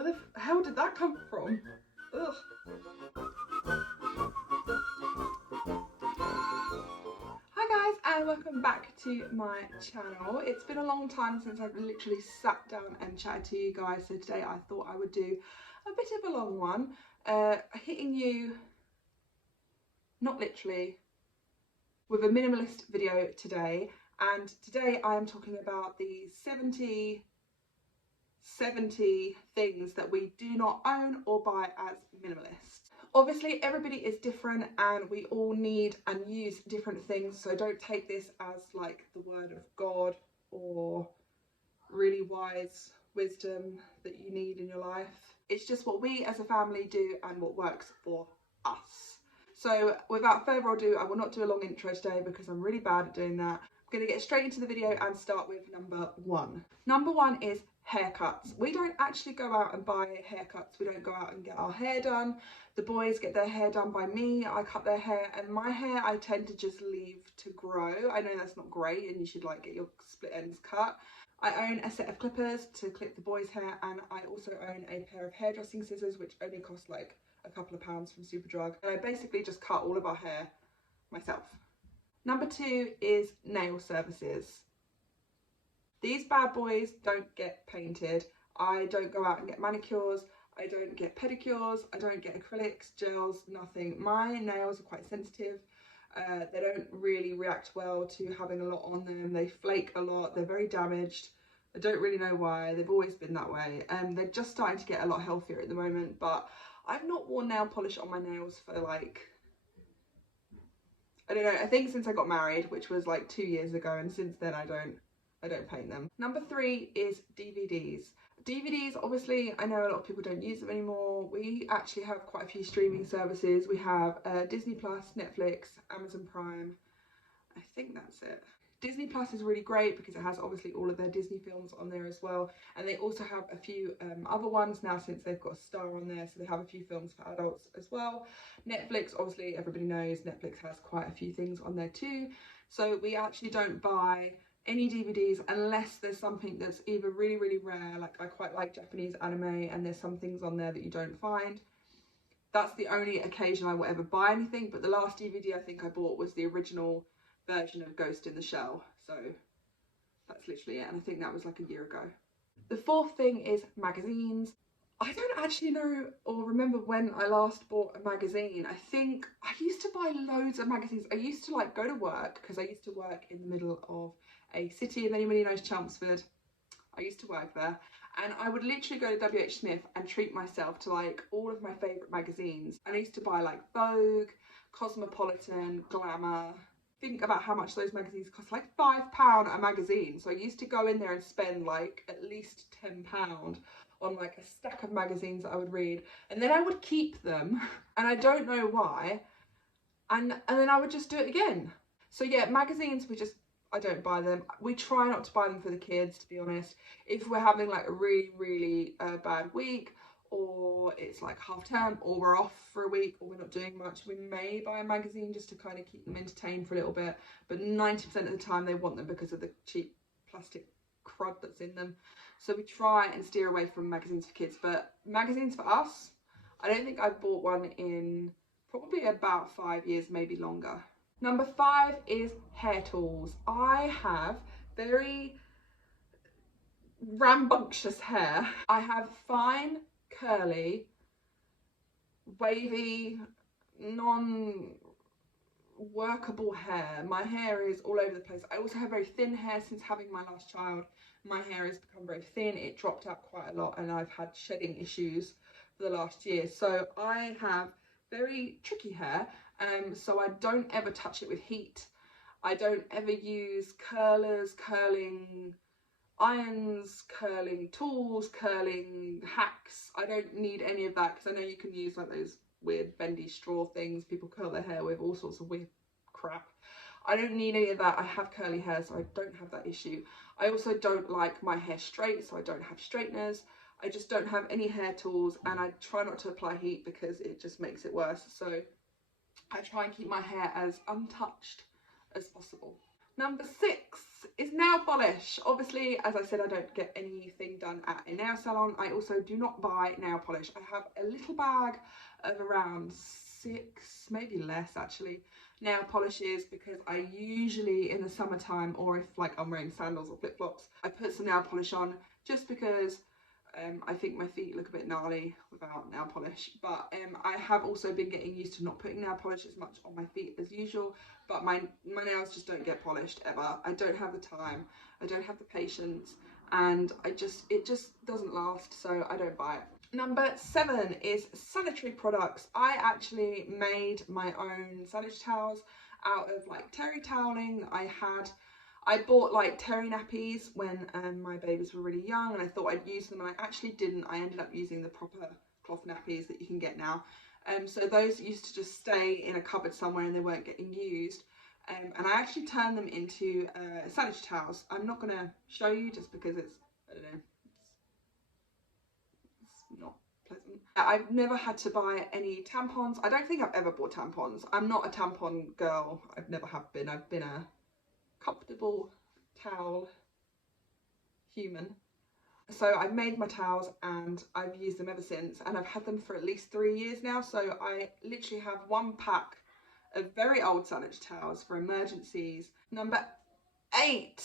Where the hell did that come from? Ugh. Hi guys, and welcome back to my channel. It's been a long time since I've literally sat down and chatted to you guys, so today I thought I would do a bit of a long one, hitting you, not literally, with a minimalist video today. And today I am talking about the 70 things that we do not own or buy as minimalists. Obviously everybody is different and we all need and use different things, so don't take this as like the word of God or really wise wisdom that you need in your life. It's just what we as a family do and what works for us. So without further ado, I will not do a long intro today because I'm really bad at doing that. I'm going to get straight into the video and start with number one. Number one is haircuts. We don't actually go out and buy haircuts. We don't go out and get our hair done. The boys get their hair done by me. I cut their hair, and my hair I tend to just leave to grow. I know that's not great and you should like get your split ends cut. I own a set of clippers to clip the boys' hair, and I also own a pair of hairdressing scissors which only cost like a couple of pounds from Superdrug. And I basically just cut all of our hair myself. Number two is nail services. These bad boys don't get painted. I don't go out and get manicures. I don't get pedicures. I don't get acrylics, gels, nothing. My nails are quite sensitive. They don't really react well to having a lot on them. They flake a lot. They're very damaged. I don't really know why. They've always been that way. They're just starting to get a lot healthier at the moment, but I've not worn nail polish on my nails for like, I don't know, I think since I got married, which was like 2 years ago, and since then I don't paint them. Number three is DVDs. DVDs, obviously, I know a lot of people don't use them anymore. We actually have quite a few streaming services. We have Disney Plus, Netflix, Amazon Prime. I think that's it. Disney Plus is really great because it has obviously all of their Disney films on there as well. And they also have a few other ones now since they've got a star on there. So they have a few films for adults as well. Netflix, obviously everybody knows Netflix has quite a few things on there too. So we actually don't buy any DVDs unless there's something that's either really, really rare. Like I quite like Japanese anime and there's some things on there that you don't find. That's the only occasion I will ever buy anything. But the last DVD I think I bought was the original version of Ghost in the Shell, so that's literally it, and I think that was like a year ago. The fourth thing is magazines. I don't actually know or remember when I last bought a magazine. I think I used to buy loads of magazines. I used to like go to work because I used to work in the middle of a city. If anybody knows Chelmsford, I used to work there, and I would literally go to WH Smith and treat myself to like all of my favourite magazines. And I used to buy like Vogue, Cosmopolitan, Glamour. Think about how much those magazines cost, like £5 a magazine. So I used to go in there and spend like at least £10 on like a stack of magazines that I would read, and then I would keep them, and I don't know why, and then I would just do it again. So yeah, magazines, I don't buy them. We try not to buy them for the kids, to be honest. If we're having like a really bad week, or it's like half term, or we're off for a week, or we're not doing much, we may buy a magazine just to kind of keep them entertained for a little bit. But 90% of the time they want them because of the cheap plastic crud that's in them. So we try and steer away from magazines for kids. But magazines for us, I don't think I've bought one in probably about 5 years, maybe longer. Number five is hair tools. I have very rambunctious hair. I have fine, curly, wavy, non-workable hair. My hair is all over the place. I also have very thin hair since having my last child. My hair has become very thin. It dropped out quite a lot, and I've had shedding issues for the last year. So I have very tricky hair, so I don't ever touch it with heat. I don't ever use curlers, curling irons, curling tools, curling hacks. I don't need any of that because I know you can use like those weird bendy straw things people curl their hair with, all sorts of weird crap. I don't need any of that. I have curly hair, so I don't have that issue. I also don't like my hair straight, so I don't have straighteners. I just don't have any hair tools, and I try not to apply heat because it just makes it worse. So I try and keep my hair as untouched as possible. Number 6 is nail polish. Obviously, as I said, I don't get anything done at a nail salon. I also do not buy nail polish. I have a little bag of around 6, maybe less actually, nail polishes, because I usually in the summertime, or if like I'm wearing sandals or flip-flops, I put some nail polish on just because I think my feet look a bit gnarly without nail polish. But I have also been getting used to not putting nail polish as much on my feet as usual, but my nails just don't get polished ever. I don't have the time, I don't have the patience, and it just doesn't last, so I don't buy it. Number 7 is sanitary products. I actually made my own sanitary towels out of like terry toweling that I bought like terry nappies when my babies were really young, and I thought I'd use them, and I actually didn't. I ended up using the proper cloth nappies that you can get now. So those used to just stay in a cupboard somewhere and they weren't getting used. And I actually turned them into sanitary towels. I'm not going to show you just because it's, I don't know, it's not pleasant. I've never had to buy any tampons. I don't think I've ever bought tampons. I'm not a tampon girl. I've never have been. I've been a comfortable towel human. So I've made my towels and I've used them ever since, and I've had them for at least 3 years now. So I literally have one pack of very old sanitary towels for emergencies. Number 8,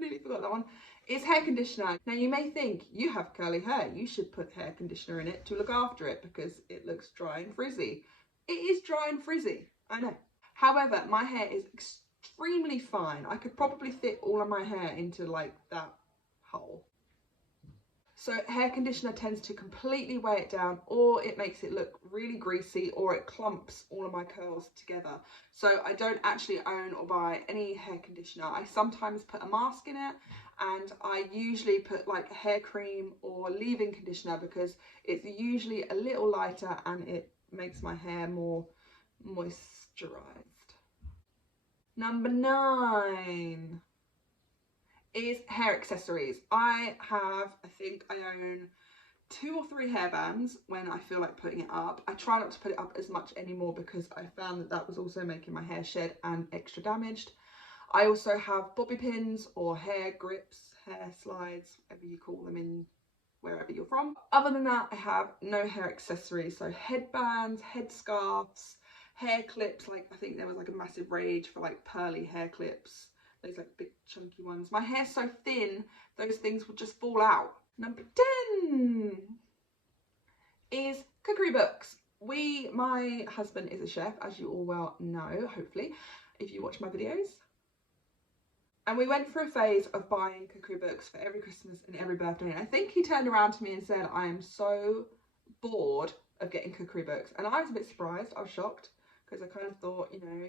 nearly forgot that one, is hair conditioner. Now you may think, you have curly hair, you should put hair conditioner in it to look after it because it looks dry and frizzy. It is dry and frizzy, I know. However, my hair is extremely fine. I could probably fit all of my hair into like that hole. So hair conditioner tends to completely weigh it down, or it makes it look really greasy, or it clumps all of my curls together. So I don't actually own or buy any hair conditioner. I sometimes put a mask in it, and I usually put like hair cream or leave-in conditioner because it's usually a little lighter and it makes my hair more moisturized. Number 9 is hair accessories. I think I own 2 or 3 hairbands when I feel like putting it up. I try not to put it up as much anymore because I found that that was also making my hair shed and extra damaged. I also have bobby pins or hair grips, hair slides, whatever you call them in wherever you're from. Other than that, I have no hair accessories. So headbands, headscarves, hair clips, like I think there was like a massive rage for like pearly hair clips. Those like big chunky ones. My hair's so thin, those things would just fall out. Number 10 is cookery books. My husband is a chef, as you all well know, hopefully, if you watch my videos. And we went through a phase of buying cookery books for every Christmas and every birthday. And I think he turned around to me and said, I am so bored of getting cookery books. And I was a bit surprised, I was shocked, because I kind of thought, you know,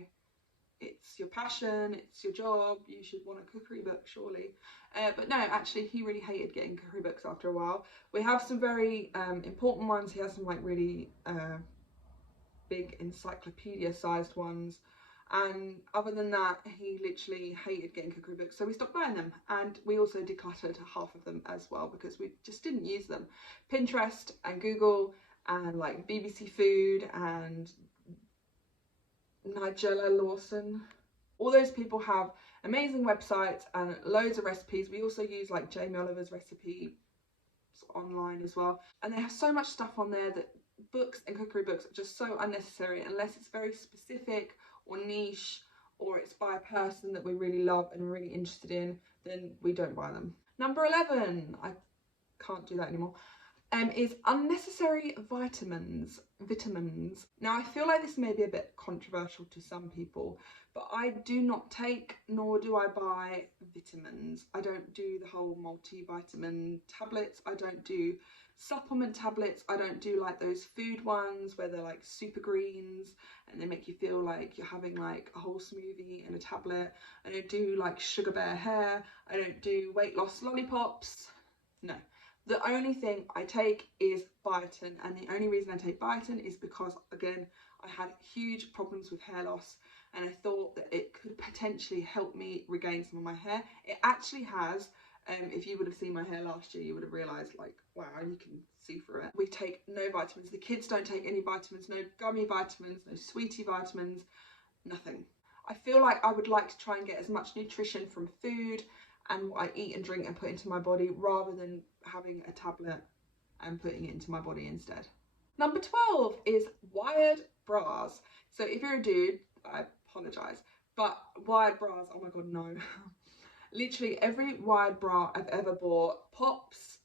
it's your passion, it's your job, you should want a cookery book surely. But no, actually he really hated getting cookery books after a while. We have some very important ones. He has some like really big encyclopedia sized ones, and other than that he literally hated getting cookery books, so we stopped buying them. And we also decluttered half of them as well because we just didn't use them. Pinterest and Google and like BBC Food and Nigella Lawson, all those people have amazing websites and loads of recipes. We also use like Jamie Oliver's recipe online as well, and they have so much stuff on there that books and cookery books are just so unnecessary unless it's very specific or niche, or it's by a person that we really love and really interested in, then we don't buy them. Number 11, I can't do that anymore, is unnecessary vitamins. Now I feel like this may be a bit controversial to some people, but I do not take nor do I buy vitamins. I don't do the whole multivitamin tablets, I don't do supplement tablets, I don't do like those food ones where they're like super greens and they make you feel like you're having like a whole smoothie in a tablet. I don't do like sugar bear hair, I don't do weight loss lollipops, no. The only thing I take is biotin, and the only reason I take biotin is because, again, I had huge problems with hair loss, and I thought that it could potentially help me regain some of my hair. It actually has. If you would have seen my hair last year, you would have realised, like, wow, you can see through it. We take no vitamins. The kids don't take any vitamins, no gummy vitamins, no sweetie vitamins, nothing. I feel like I would like to try and get as much nutrition from food and what I eat and drink and put into my body, rather than having a tablet and putting it into my body instead. Number 12 is wired bras. So if you're a dude, I apologise, but wired bras, oh my god, no. Literally every wired bra I've ever bought pops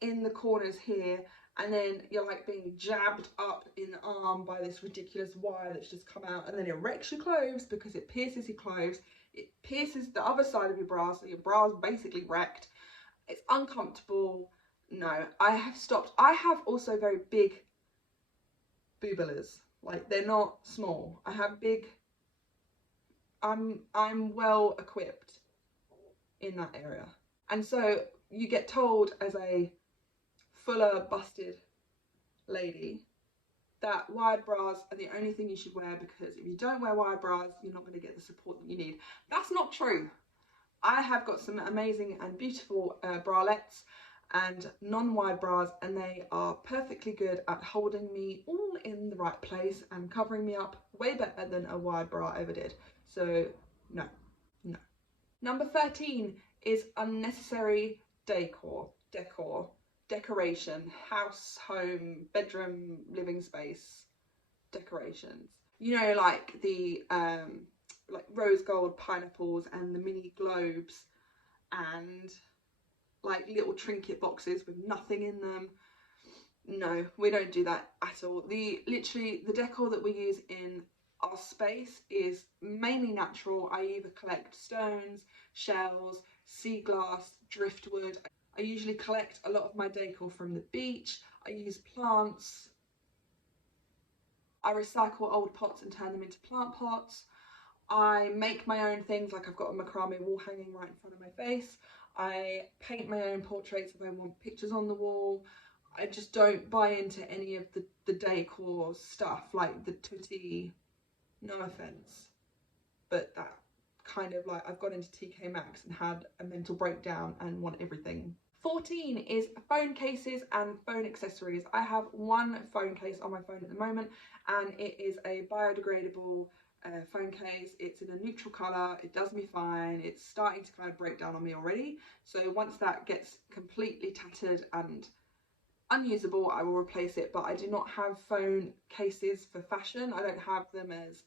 in the corners here, and then you're like being jabbed up in the arm by this ridiculous wire that's just come out, and then it wrecks your clothes because it pierces your clothes. It pierces the other side of your bra, so your bra's basically wrecked. It's uncomfortable. No, I have stopped. I have also very big boobillas. Like, they're not small. I have big, I'm well equipped in that area. And so you get told as a fuller busted lady that wired bras are the only thing you should wear, because if you don't wear wired bras, you're not going to get the support that you need. That's not true. I have got some amazing and beautiful bralettes and non-wired bras, and they are perfectly good at holding me all in the right place and covering me up way better than a wired bra ever did. So no, no. Number 13 is unnecessary decor, decoration, house, home, bedroom, living space decorations. You know, like the like rose gold pineapples and the mini globes, and like little trinket boxes with nothing in them. No, we don't do that at all. Literally the decor that we use in our space is mainly natural. I either collect stones, shells, sea glass, driftwood. I usually collect a lot of my decor from the beach. I use plants. I recycle old pots and turn them into plant pots. I make my own things, like I've got a macrame wall hanging right in front of my face. I paint my own portraits if I want pictures on the wall. I just don't buy into any of the decor stuff, like the tutti, no offence, but that kind of, like, I've got into TK Maxx and had a mental breakdown and want everything. 14 is phone cases and phone accessories. I have one phone case on my phone at the moment, and it is a biodegradable phone case. It's in a neutral colour. It does me fine. It's starting to kind of break down on me already. So once that gets completely tattered and unusable, I will replace it. But I do not have phone cases for fashion. I don't have them as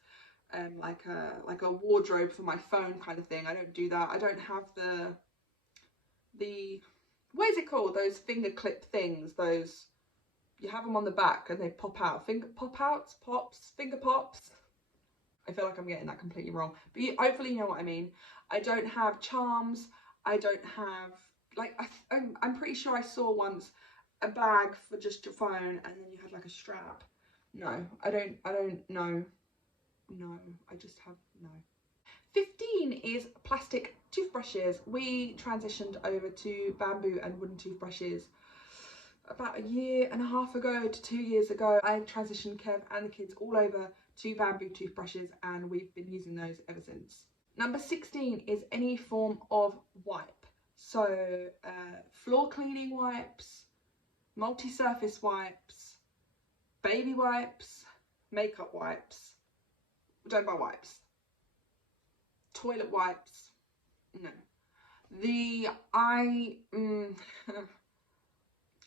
like a wardrobe for my phone kind of thing. I don't do that. I don't have the what is it called, those finger clip things, those, you have them on the back and they pop out, finger pops. I feel like I'm getting that completely wrong, but hopefully you know what I mean. I don't have charms. I don't have, like, I'm pretty sure I saw once a bag for just your phone and then you had like a strap. No, I don't know. No, I just have no. 15 is plastic toothbrushes. We transitioned over to bamboo and wooden toothbrushes about a year and a half ago to 2 years ago. I transitioned Kev and the kids all over to bamboo toothbrushes, and we've been using those ever since. Number 16 is any form of wipe. So floor cleaning wipes, multi-surface wipes, baby wipes, makeup wipes. Don't buy wipes. Toilet wipes, no.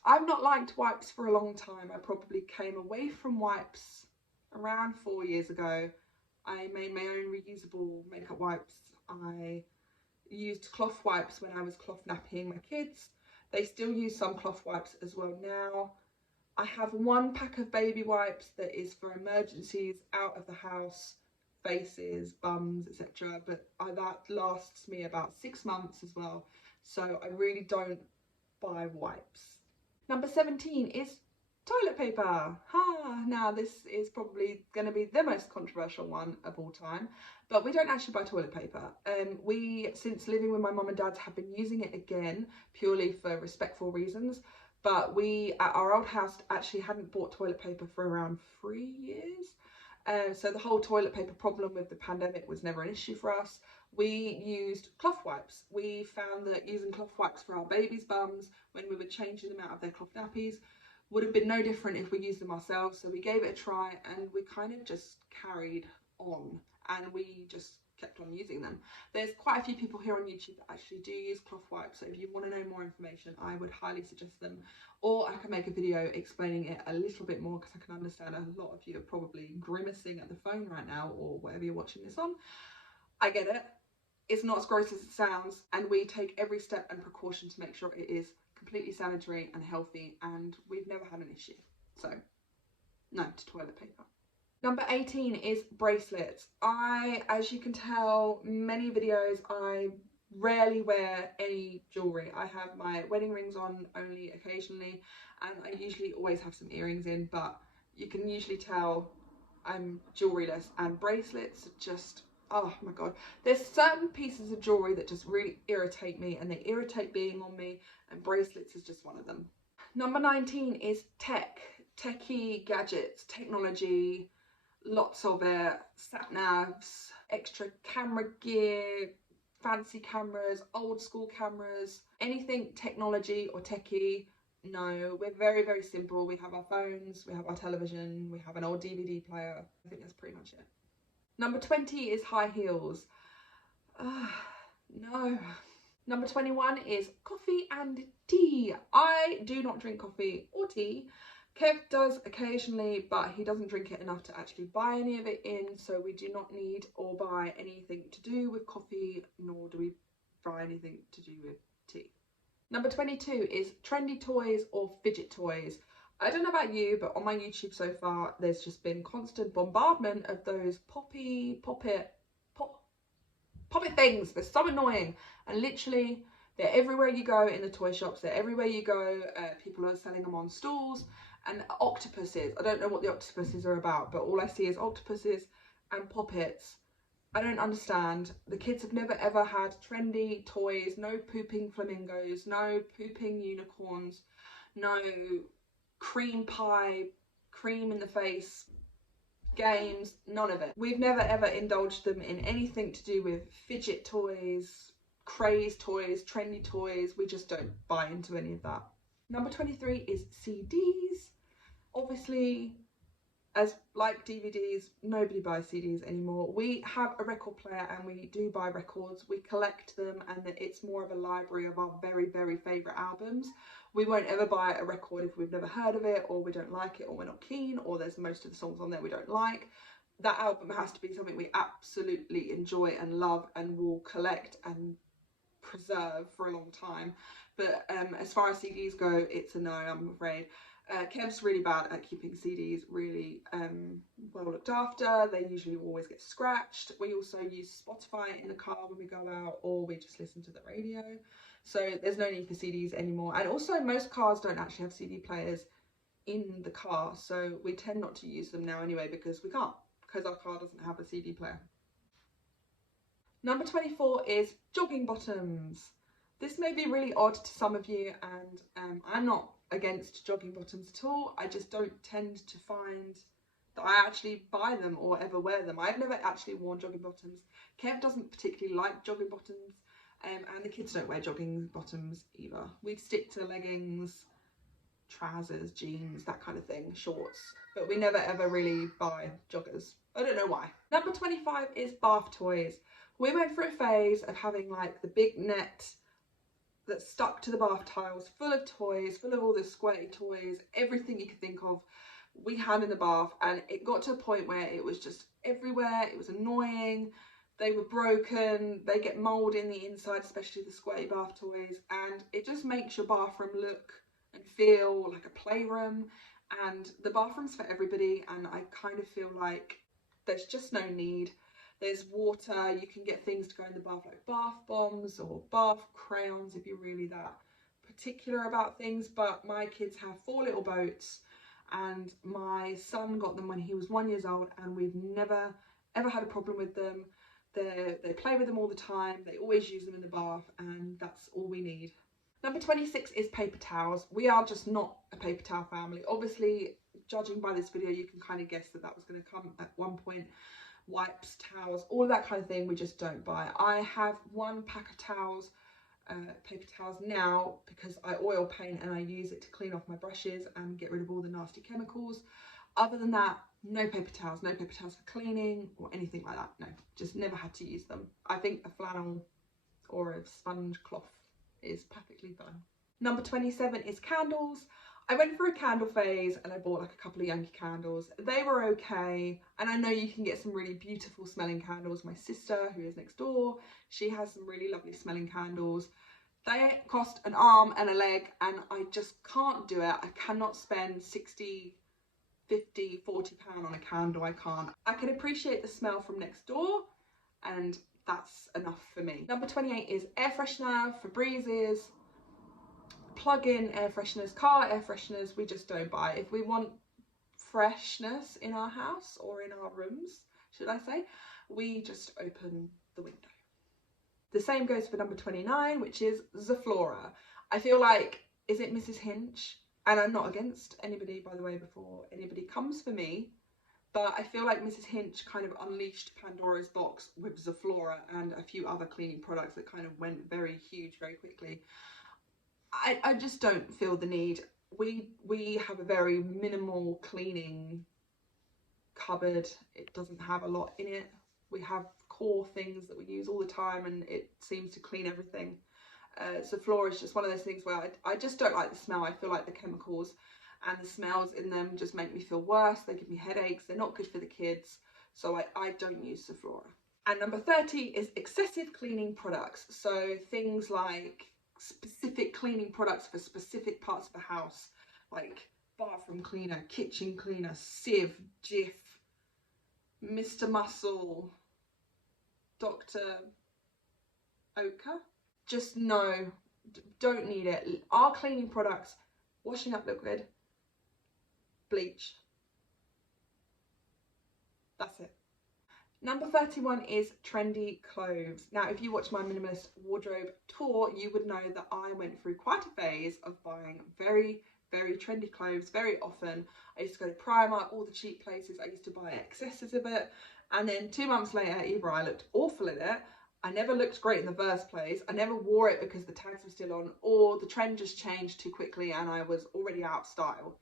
I've not liked wipes for a long time. I probably came away from wipes around 4 years ago. I made my own reusable makeup wipes. I used cloth wipes when I was cloth nappying my kids. They still use some cloth wipes as well now. I have one pack of baby wipes that is for emergencies out of the house, faces, bums, etc. But that lasts me about 6 months as well. So I really don't buy wipes. Number 17 is toilet paper. Now this is probably going to be the most controversial one of all time, but we don't actually buy toilet paper. We, since living with my mum and dad, have been using it again purely for respectful reasons. But we, at our old house, actually hadn't bought toilet paper for around 3 years. So the whole toilet paper problem with the pandemic was never an issue for us. We used cloth wipes. We found that using cloth wipes for our babies' bums when we were changing them out of their cloth nappies would have been no different if we used them ourselves. So we gave it a try and we kind of just carried on, and we just kept on using them. There's quite a few people here on YouTube that actually do use cloth wipes, so if you want to know more information, I would highly suggest them. Or I can make a video explaining it a little bit more, because I can understand a lot of you are probably grimacing at the phone right now or whatever you're watching this on. I get it. It's not as gross as it sounds, and we take every step and precaution to make sure it is completely sanitary and healthy, and we've never had an issue. So, no to toilet paper. Number 18 is bracelets. As you can tell, many videos, I rarely wear any jewellery. I have my wedding rings on only occasionally, and I usually always have some earrings in, but you can usually tell I'm jewelleryless, and bracelets are just, oh my god. There's certain pieces of jewellery that just really irritate me, and they irritate being on me, and bracelets is just one of them. Number 19 is techie gadgets, technology, lots of it, sat navs, extra camera gear, fancy cameras, old school cameras, anything technology or techie. No, we're very, very simple. We have our phones, we have our television, we have an old DVD player. I think that's pretty much it. Number 20 is high heels. No. Number 21 is coffee and tea. I do not drink coffee or tea. Kev does occasionally, but he doesn't drink it enough to actually buy any of it in, so we do not need or buy anything to do with coffee, nor do we buy anything to do with tea. Number 22 is trendy toys or fidget toys. I don't know about you, but on my YouTube so far, there's just been constant bombardment of those poppet things. They're so annoying, and literally they're everywhere you go in the toy shops. They're everywhere you go. People are selling them on stalls. And octopuses. I don't know what the octopuses are about, but all I see is octopuses and poppets. I don't understand. The kids have never ever had trendy toys. No pooping flamingos. No pooping unicorns. No cream pie, cream in the face games. None of it. We've never ever indulged them in anything to do with fidget toys, craze toys, trendy toys. We just don't buy into any of that. Number 23 is CDs. Obviously, as like DVDs, nobody buys CDs anymore. We have a record player and we do buy records. We collect them, and it's more of a library of our very, very favourite albums. We won't ever buy a record if we've never heard of it, or we don't like it, or we're not keen, or there's most of the songs on there we don't like. That album has to be something we absolutely enjoy and love and will collect and preserve for a long time. But as far as CDs go, it's a no, I'm afraid. Kev's really bad at keeping CDs really well looked after. They usually always get scratched. We also use Spotify in the car when we go out, or we just listen to the radio. So there's no need for CDs anymore. And also most cars don't actually have CD players in the car, so we tend not to use them now anyway, because we can't, because our car doesn't have a CD player. Number 24 is jogging bottoms. This may be really odd to some of you, and I'm not against jogging bottoms at all. I just don't tend to find that I actually buy them or ever wear them. I've never actually worn jogging bottoms. Kev doesn't particularly like jogging bottoms, and the kids don't wear jogging bottoms either. We stick to leggings, trousers, jeans, that kind of thing, shorts, but we never ever really buy joggers. I don't know why. Number 25 is bath toys. We went through a phase of having like the big net that stuck to the bath tiles, full of toys, full of all the squirty toys, everything you could think of we had in the bath, and it got to a point where it was just everywhere. It was annoying. They were broken. They get mould in the inside, especially the squirty bath toys, and it just makes your bathroom look and feel like a playroom. And the bathroom's for everybody, and I kind of feel like there's just no need. There's water, you can get things to go in the bath like bath bombs or bath crayons if you're really that particular about things. But my kids have 4 little boats, and my son got them when he was 1 year old, and we've never ever had a problem with them. They play with them all the time, they always use them in the bath, and that's all we need. Number 26 is paper towels. We are just not a paper towel family. Obviously, judging by this video, you can kind of guess that was going to come at one point. Wipes, towels, all of that kind of thing, we just don't buy. I have 1 pack of towels, paper towels now, because I oil paint and I use it to clean off my brushes and get rid of all the nasty chemicals. Other than that, no paper towels for cleaning or anything like that. No, just never had to use them. I think a flannel or a sponge cloth is perfectly fine. Number 27 is candles. I went through a candle phase and I bought like a couple of Yankee candles. They were okay, and I know you can get some really beautiful smelling candles. My sister, who is next door, she has some really lovely smelling candles. They cost an arm and a leg, and I just can't do it. I cannot spend 60, 50, 40 pound on a candle. I can't. I can appreciate the smell from next door, and that's enough for me. Number 28 is air freshener for breezes. Plug-in air fresheners, car air fresheners, we just don't buy. If we want freshness in our house or in our rooms, should I say, we just open the window. The same goes for number 29, which is Zaflora. I feel like, is it Mrs. Hinch? And I'm not against anybody, by the way, before anybody comes for me, but I feel like Mrs. Hinch kind of unleashed Pandora's box with Zaflora and a few other cleaning products that kind of went very huge very quickly. I just don't feel the need. We have a very minimal cleaning cupboard. It doesn't have a lot in it. We have core things that we use all the time, and it seems to clean everything. Zaflora is just one of those things where I just don't like the smell. I feel like the chemicals and the smells in them just make me feel worse. They give me headaches. They're not good for the kids. So I don't use Zaflora. And number 30 is excessive cleaning products. So things like specific cleaning products for specific parts of the house, like bathroom cleaner, kitchen cleaner, sieve, Jif, Mr. Muscle, Dr. Oka. Just no, don't need it. Our cleaning products: washing up liquid, bleach. That's it. Number 31 is trendy clothes. Now, if you watch my minimalist wardrobe tour, you would know that I went through quite a phase of buying very, very trendy clothes very often. I used to go to Primark, all the cheap places. I used to buy excesses of it. And then 2 months later, either I looked awful in it, I never looked great in the first place, I never wore it because the tags were still on, or the trend just changed too quickly and I was already out of style.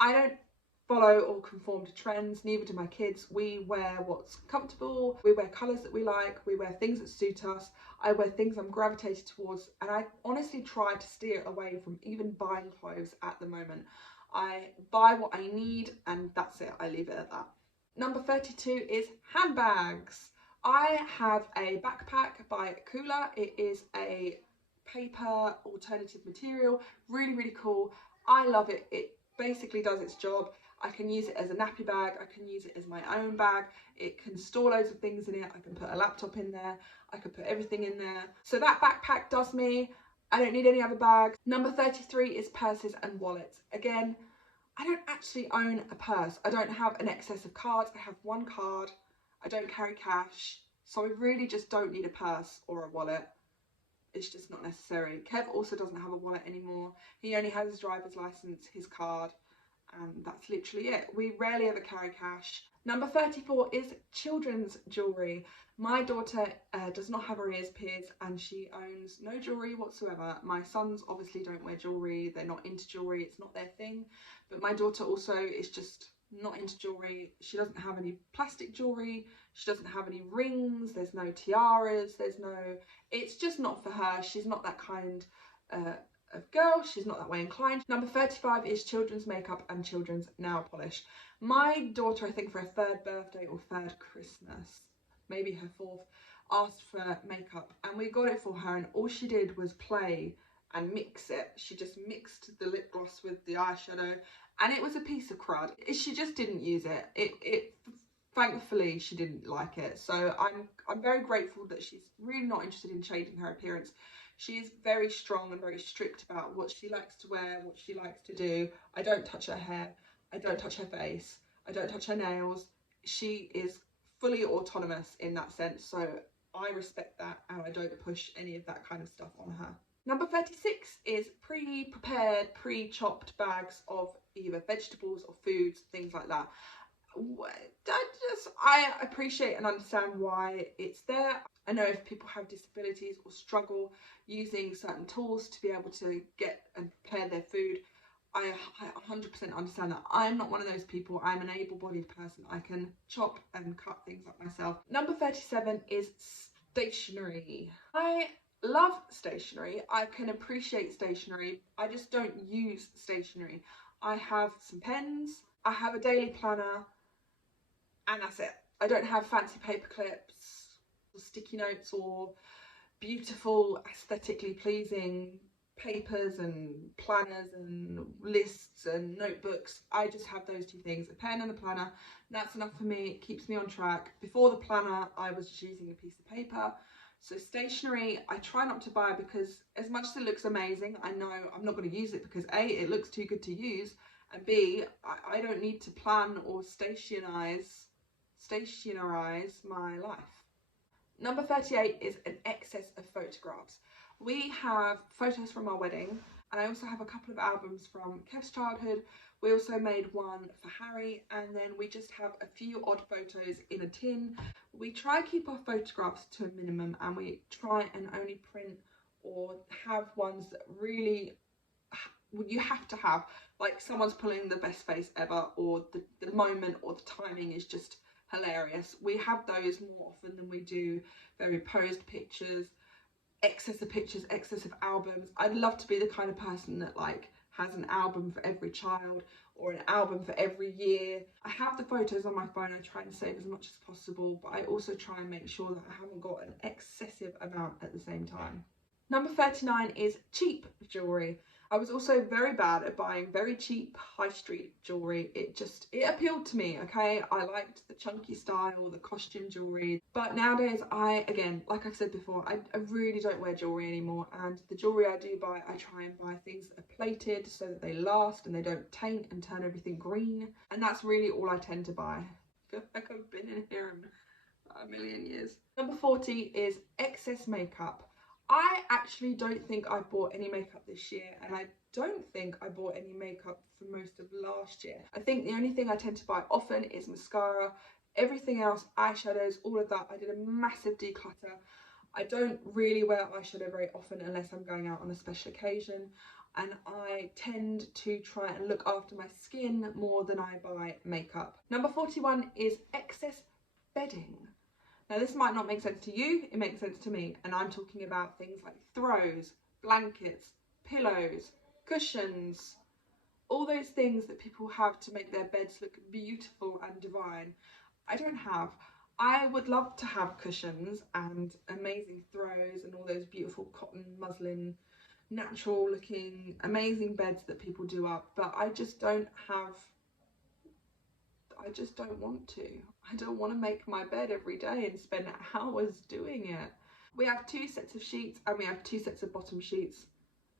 I don't follow or conform to trends, neither do my kids. We wear what's comfortable, we wear colours that we like, we wear things that suit us. I wear things I'm gravitated towards, and I honestly try to steer away from even buying clothes at the moment. I buy what I need and that's it, I leave it at that. Number 32 is handbags. I have a backpack by Cooler. It is a paper alternative material, really, really cool. I love it. It basically does its job. I can use it as a nappy bag, I can use it as my own bag, it can store loads of things in it, I can put a laptop in there, I can put everything in there. So that backpack does me. I don't need any other bag. Number 33 is purses and wallets. Again, I don't actually own a purse. I don't have an excess of cards. I have one card. I don't carry cash. So I really just don't need a purse or a wallet. It's just not necessary. Kev also doesn't have a wallet anymore. He only has his driver's license, his card, and that's literally it. We rarely ever carry cash. Number 34 is children's jewellery. My daughter does not have her ears pierced and she owns no jewellery whatsoever. My sons obviously don't wear jewellery, they're not into jewellery, it's not their thing. But my daughter also is just not into jewellery. She doesn't have any plastic jewellery, she doesn't have any rings, there's no tiaras, it's just not for her. She's not that kind of girl, she's not that way inclined. Number 35 is children's makeup and children's nail polish. My daughter, I think for her 3rd birthday or 3rd Christmas, maybe her 4th, asked for makeup and we got it for her, and all she did was play and mix it. She just mixed the lip gloss with the eyeshadow and it was a piece of crud. She just didn't use it. Thankfully she didn't like it, so I'm very grateful that she's really not interested in changing her appearance. She is very strong and very strict about what she likes to wear, what she likes to do. I don't touch her hair, I don't touch her face, I don't touch her nails. She is fully autonomous in that sense, so I respect that and I don't push any of that kind of stuff on her. Number 36 is pre-prepared, pre-chopped bags of either vegetables or foods, things like that. I appreciate and understand why it's there. I know if people have disabilities or struggle using certain tools to be able to get and prepare their food, I 100% understand that. I'm not one of those people. I'm an able-bodied person. I can chop and cut things up myself. Number 37 is stationery. I love stationery. I can appreciate stationery. I just don't use stationery. I have some pens, I have a daily planner, and that's it. I don't have fancy paper clips or sticky notes or beautiful, aesthetically pleasing papers and planners and lists and notebooks. I just have those two things, a pen and a planner. That's enough for me. It keeps me on track. Before the planner, I was just using a piece of paper. So stationery, I try not to buy because as much as it looks amazing, I know I'm not going to use it because A, it looks too good to use, and B, I don't need to plan or stationarize my life. Number 38 is an excess of photographs. We have photos from our wedding, and I also have a couple of albums from Kev's childhood. We also made one for Harry, and then we just have a few odd photos in a tin. We try to keep our photographs to a minimum, and we try and only print or have ones that really you have to have, like someone's pulling the best face ever, or the moment or the timing is just hilarious. We have those more often than we do very posed pictures, excess of pictures, excess of albums. I'd love to be the kind of person that like has an album for every child or an album for every year. I have the photos on my phone. I try and save as much as possible, but I also try and make sure that I haven't got an excessive amount at the same time. Number 39 is cheap jewellery. I was also very bad at buying very cheap high street jewellery. It appealed to me, okay? I liked the chunky style, the costume jewellery. But nowadays, again, like I've said before, I really don't wear jewellery anymore. And the jewellery I do buy, I try and buy things that are plated so that they last and they don't taint and turn everything green. And that's really all I tend to buy. I feel like I've been in here in a million years. Number 40 is excess makeup. I actually don't think I bought any makeup this year, and I don't think I bought any makeup for most of last year. I think the only thing I tend to buy often is mascara. Everything else, eyeshadows, all of that, I did a massive declutter. I don't really wear eyeshadow very often unless I'm going out on a special occasion, and I tend to try and look after my skin more than I buy makeup. Number 41 is excess bedding. Now this might not make sense to you, it makes sense to me, and I'm talking about things like throws, blankets, pillows, cushions, all those things that people have to make their beds look beautiful and divine. I don't have. I would love to have cushions and amazing throws and all those beautiful cotton, muslin, natural looking, amazing beds that people do up, but I just don't want to. I don't want to make my bed every day and spend hours doing it. We have 2 sets of sheets and we have 2 sets of bottom sheets,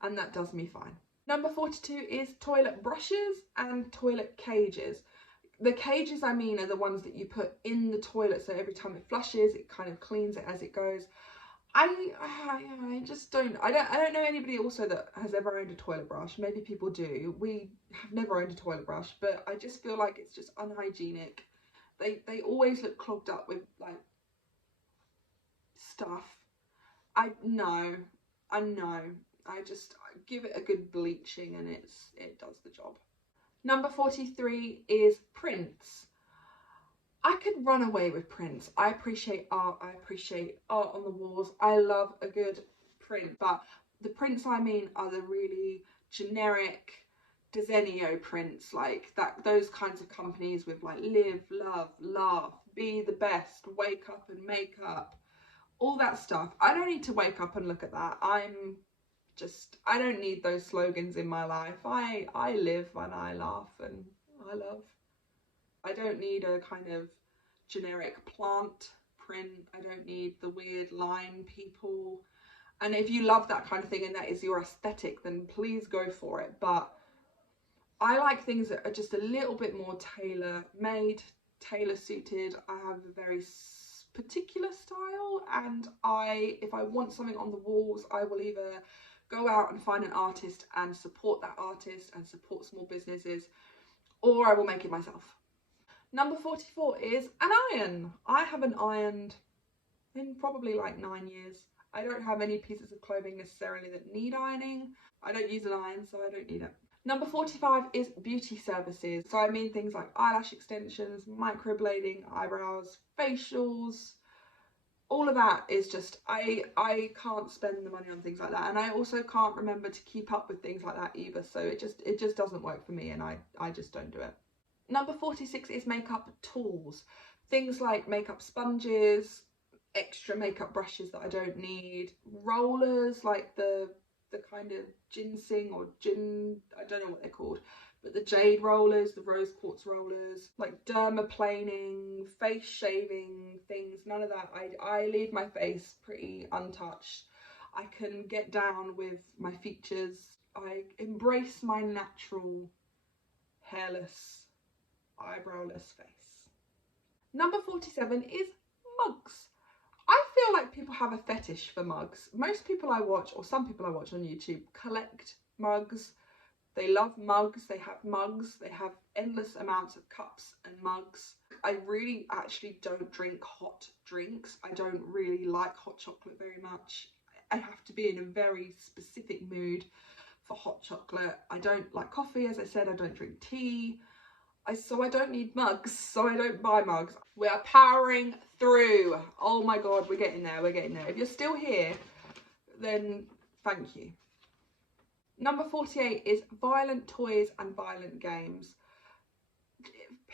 and that does me fine. Number 42 is toilet brushes and toilet cages. The cages I mean are the ones that you put in the toilet, so every time it flushes it kind of cleans it as it goes. I don't know anybody also that has ever owned a toilet brush. Maybe people do. We have never owned a toilet brush, but I just feel like it's just unhygienic. They always look clogged up with like stuff. I give it a good bleaching and it does the job. Number 43 is prints. I could run away with prints. I appreciate art on the walls. I love a good print, but the prints I mean are the really generic Desenio prints, like those kinds of companies with like live, love, laugh, be the best, wake up and make up, all that stuff. I don't need to wake up and look at that. I don't need those slogans in my life. I live and I laugh and I love. I don't need a kind of generic plant print. I don't need the weird line people. And if you love that kind of thing and that is your aesthetic, then please go for it. But I like things that are just a little bit more tailor-made, tailor-suited. I have a very particular style, and if I want something on the walls, I will either go out and find an artist and support that artist and support small businesses, or I will make it myself. Number 44 is an iron. I haven't ironed in probably like 9 years. I don't have any pieces of clothing necessarily that need ironing. I don't use an iron, so I don't need it. Number 45 is beauty services. So I mean things like eyelash extensions, microblading, eyebrows, facials, all of that is just, I can't spend the money on things like that, and I also can't remember to keep up with things like that either, so it just doesn't work for me, and I just don't do it. Number 46 is makeup tools. Things like makeup sponges, extra makeup brushes that I don't need, rollers like the kind of ginseng or I don't know what they're called, but the jade rollers, the rose quartz rollers, like dermaplaning, face shaving things, none of that. I leave my face pretty untouched. I can get down with my features. I embrace my natural, hairless, eyebrowless face. Number 47 is mugs. I feel like people have a fetish for mugs. Most people I watch, or some people I watch on YouTube, collect mugs. They love mugs, they have endless amounts of cups and mugs. I really actually don't drink hot drinks. I don't really like hot chocolate very much. I have to be in a very specific mood for hot chocolate. I don't like coffee, as I said, I don't drink tea. So I don't need mugs, so I don't buy mugs. We are powering through. Oh my God, we're getting there, we're getting there. If you're still here, then thank you. Number 48 is violent toys and violent games.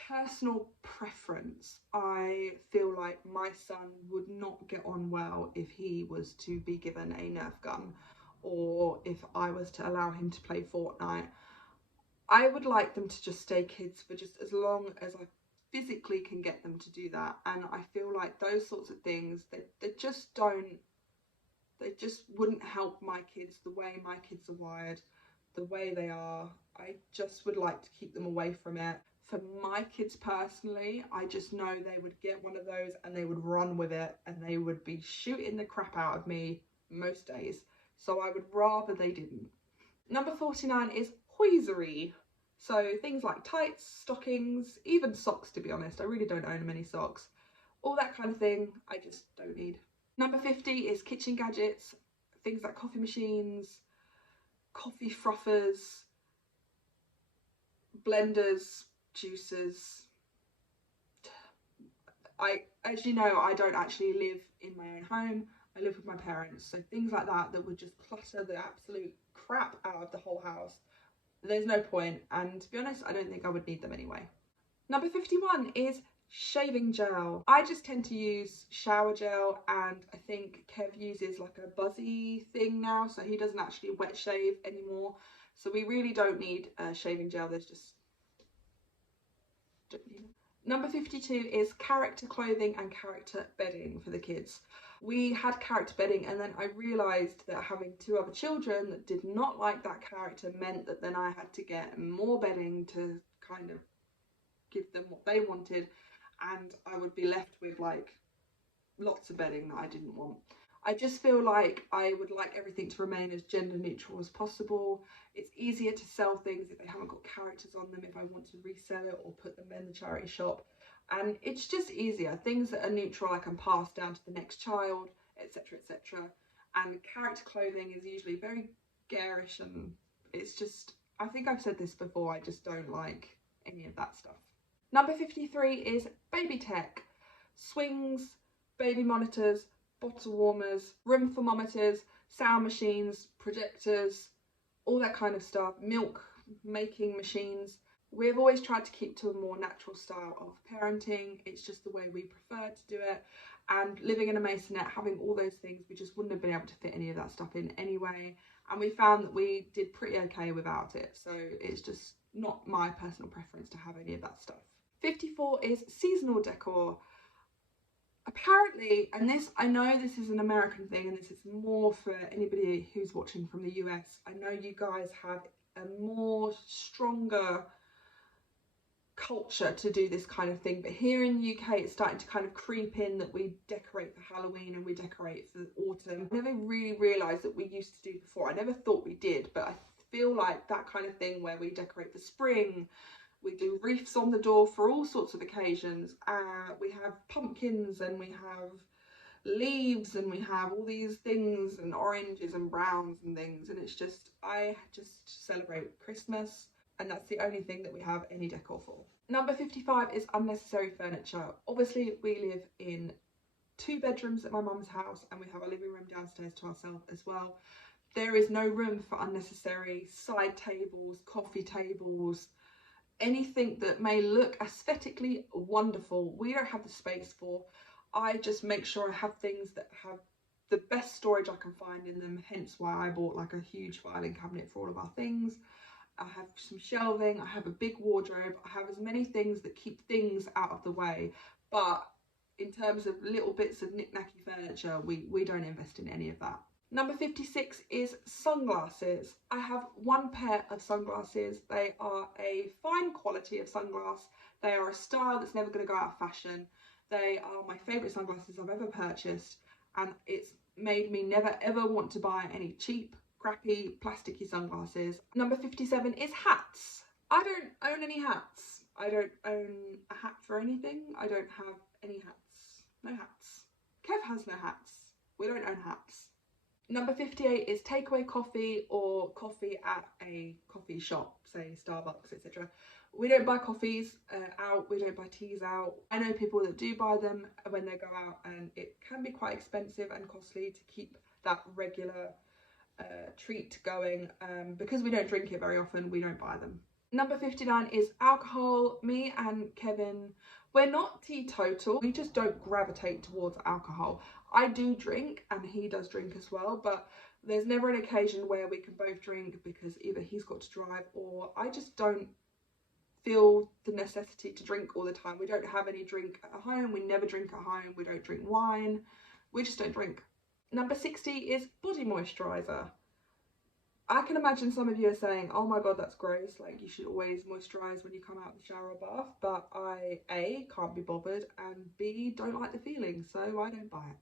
Personal preference. I feel like my son would not get on well if he was to be given a Nerf gun, or if I was to allow him to play Fortnite. I would like them to just stay kids for just as long as I physically can get them to do that. And I feel like those sorts of things, they just wouldn't help my kids the way my kids are wired, the way they are. I just would like to keep them away from it. For my kids personally, I just know they would get one of those and they would run with it and they would be shooting the crap out of me most days. So I would rather they didn't. Number 49 is hosiery. So things like tights, stockings, even socks, to be honest. I really don't own many socks. All that kind of thing, I just don't need. Number 50 is kitchen gadgets. Things like coffee machines, coffee frothers, blenders, juicers. As you know, I don't actually live in my own home. I live with my parents. So things like that would just clutter the absolute crap out of the whole house. There's no point, and to be honest, I don't think I would need them anyway. Number 51 is shaving gel. I just tend to use shower gel, and I think Kev uses like a buzzy thing now, so he doesn't actually wet shave anymore. So we really don't need shaving gel. There's just don't need it. Number 52 is character clothing and character bedding for the kids. We had character bedding, and then I realised that having 2 other children that did not like that character meant that then I had to get more bedding to kind of give them what they wanted, and I would be left with like lots of bedding that I didn't want. I just feel like I would like everything to remain as gender neutral as possible. It's easier to sell things if they haven't got characters on them, if I want to resell it or put them in the charity shop. And it's just easier. Things that are neutral I can pass down to the next child, etc, etc. And character clothing is usually very garish, and it's just, I think I've said this before, I just don't like any of that stuff. Number 53 is baby tech. Swings, baby monitors, bottle warmers, room thermometers, sound machines, projectors, all that kind of stuff, milk making machines. We've always tried to keep to a more natural style of parenting. It's just the way we prefer to do it. And living in a masonette, having all those things, we just wouldn't have been able to fit any of that stuff in anyway. And we found that we did pretty okay without it. So it's just not my personal preference to have any of that stuff. 54 is seasonal decor. Apparently, and this, I know this is an American thing, and this is more for anybody who's watching from the US. I know you guys have a more stronger culture to do this kind of thing, but here in the UK it's starting to kind of creep in that we decorate for Halloween and we decorate for autumn. I never really realised that we used to do before. I never thought we did, but I feel like that kind of thing where we decorate for spring, we do wreaths on the door for all sorts of occasions. We have pumpkins and we have leaves and we have all these things and oranges and browns and things, and it's just, I just celebrate Christmas, and that's the only thing that we have any decor for. Number 55 is unnecessary furniture. Obviously we live in 2 bedrooms at my mum's house and we have a living room downstairs to ourselves as well. There is no room for unnecessary side tables, coffee tables, anything that may look aesthetically wonderful. We don't have the space for. I just make sure I have things that have the best storage I can find in them, hence why I bought like a huge filing cabinet for all of our things. I have some shelving, I have a big wardrobe, I have as many things that keep things out of the way, but in terms of little bits of knick-knacky furniture, we don't invest in any of that. Number 56 is sunglasses. I have 1 pair of sunglasses. They are a fine quality of sunglass. They are a style that's never going to go out of fashion. They are my favourite sunglasses I've ever purchased, and it's made me never ever want to buy any cheap, crappy, plasticky sunglasses. Number 57 is hats. I don't own any hats. I don't own a hat for anything. I don't have any hats. No hats. Kev has no hats. We don't own hats. Number 58 is takeaway coffee or coffee at a coffee shop, say Starbucks, etc. We don't buy coffees out, we don't buy teas out. I know people that do buy them when they go out, and it can be quite expensive and costly to keep that regular treat going. Because we don't drink it very often, we don't buy them. Number 59 is alcohol. Me and Kevin, we're not teetotal, we just don't gravitate towards alcohol. I do drink and he does drink as well, but there's never an occasion where we can both drink because either he's got to drive or I just don't feel the necessity to drink all the time. We don't have any drink at home, we never drink at home, we don't drink wine, we just don't drink. Number 60 is body moisturizer. I can imagine some of you are saying, oh my god, that's gross, like you should always moisturise when you come out of the shower or bath, but I A, can't be bothered, and B, don't like the feeling, so I don't buy it.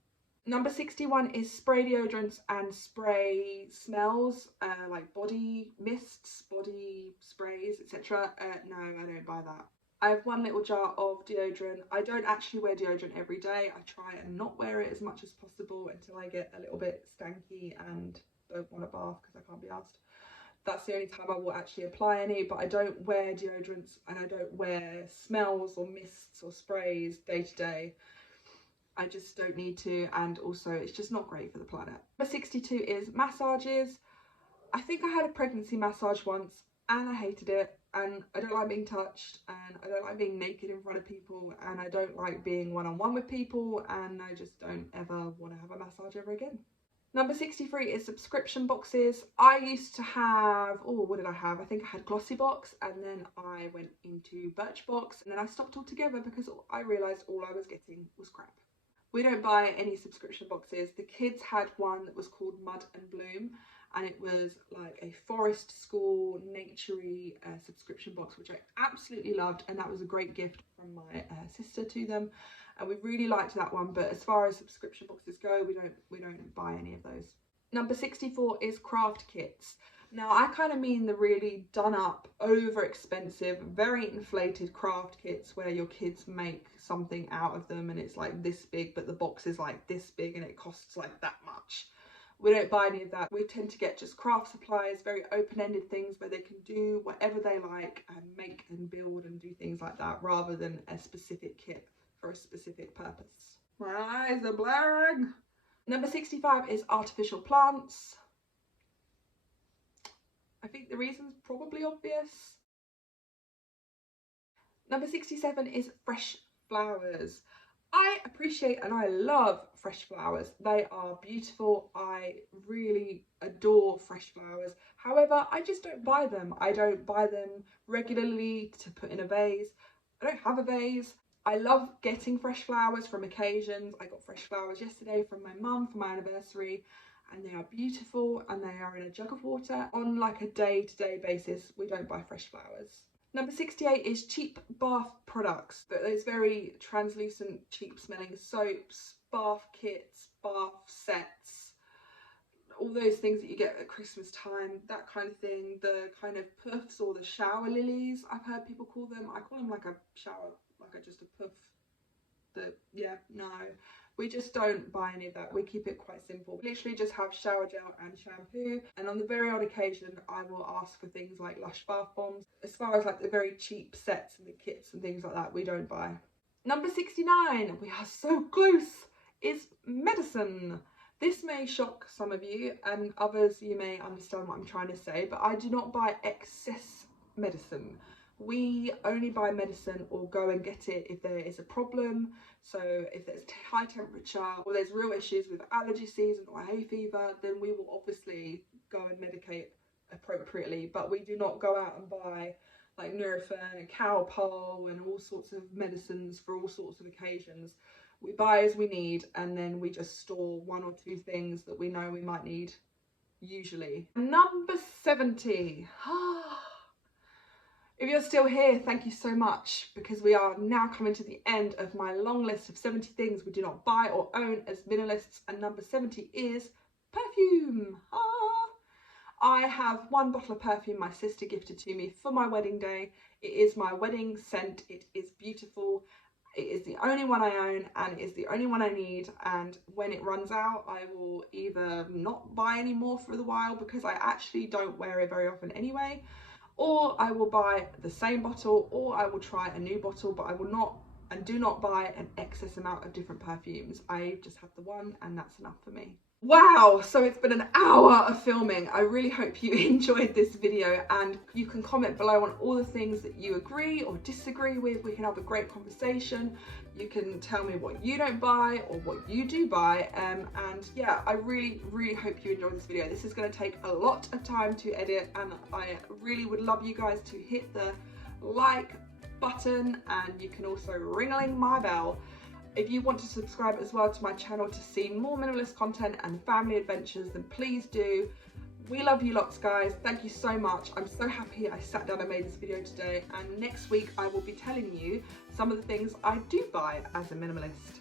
Number 61 is spray deodorants and spray smells, like body mists, body sprays, etc. No, I don't buy that. I have 1 little jar of deodorant. I don't actually wear deodorant every day. I try and not wear it as much as possible until I get a little bit stanky and don't want a bath because I can't be asked. That's the only time I will actually apply any, but I don't wear deodorants and I don't wear smells or mists or sprays day to day. I just don't need to, and also it's just not great for the planet. Number 62 is massages. I think I had a pregnancy massage once and I hated it, and I don't like being touched, and I don't like being naked in front of people, and I don't like being one-on-one with people, and I just don't ever want to have a massage ever again. Number 63 is subscription boxes. I used to have, oh, what did I have? I think I had Glossy Box, and then I went into Birchbox, and then I stopped altogether because I realised all I was getting was crap. We don't buy any subscription boxes. The kids had one that was called Mud and Bloom, and it was like a forest school naturey subscription box, which I absolutely loved, and that was a great gift from my sister to them, and we really liked that one. But as far as subscription boxes go, we don't buy any of those. Number 64 is craft kits. Now I kind of mean the really done up, over expensive, very inflated craft kits where your kids make something out of them and it's like this big, but the box is like this big and it costs like that much. We don't buy any of that. We tend to get just craft supplies, very open-ended things where they can do whatever they like and make and build and do things like that, rather than a specific kit for a specific purpose. My eyes are blaring. Number 65 is artificial plants. I think the reason's probably obvious. Number 67 is fresh flowers. I appreciate and I love fresh flowers. They are beautiful. I really adore fresh flowers. However, I just don't buy them. I don't buy them regularly to put in a vase. I don't have a vase. I love getting fresh flowers from occasions. I got fresh flowers yesterday from my mum for my anniversary, and they are beautiful and they are in a jug of water. On like a day-to-day basis, we don't buy fresh flowers. Number 68 is cheap bath products. Those very translucent, cheap smelling soaps, bath kits, bath sets, all those things that you get at Christmas time, that kind of thing. The kind of puffs or the shower lilies, I've heard people call them. I call them like a shower, like just a puff. Yeah, no. We just don't buy any of that. We keep it quite simple. We literally just have shower gel and shampoo, and on the very odd occasion I will ask for things like Lush bath bombs. As far as like the very cheap sets and the kits and things like that, we don't buy. Number 69, we are so close, is medicine. This may shock some of you, and others you may understand what I'm trying to say, but I do not buy excess medicine. We only buy medicine or go and get it if there is a problem. So if there's high temperature or there's real issues with allergy season or hay fever, then we will obviously go and medicate appropriately. But we do not go out and buy like Nurofen and Calpol and all sorts of medicines for all sorts of occasions. We buy as we need, and then we just store 1 or 2 things that we know we might need, usually. Number 70. If you're still here, thank you so much, because we are now coming to the end of my long list of 70 things we do not buy or own as minimalists, and number 70 is perfume. I have 1 bottle of perfume my sister gifted to me for my wedding day. It is my wedding scent. It is beautiful. It is the only one I own, and it is the only one I need, and when it runs out I will either not buy any more for a while because I actually don't wear it very often anyway, or I will buy the same bottle, or I will try a new bottle, but I will not and do not buy an excess amount of different perfumes. I just have the one, and that's enough for me. Wow, so it's been an hour of filming. I really hope you enjoyed this video, and you can comment below on all the things that you agree or disagree with. We can have a great conversation. You can tell me what you don't buy or what you do buy, and yeah, I really hope you enjoyed this video. This is going to take a lot of time to edit, and I really would love you guys to hit the like button, and you can also ring my bell. If you want to subscribe as well to my channel to see more minimalist content and family adventures, then please do. We love you lots, guys. Thank you so much. I'm so happy I sat down and made this video today, and next week I will be telling you some of the things I do buy as a minimalist.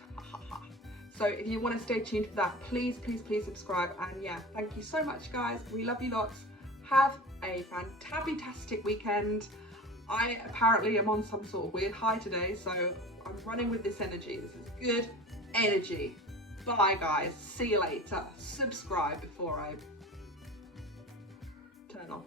So if you want to stay tuned for that, please subscribe, and yeah, thank you so much, guys. We love you lots. Have a fantastic weekend. I apparently am on some sort of weird high today, so I'm running with this energy. This is good energy. Bye, guys. See you later. Subscribe before I turn off.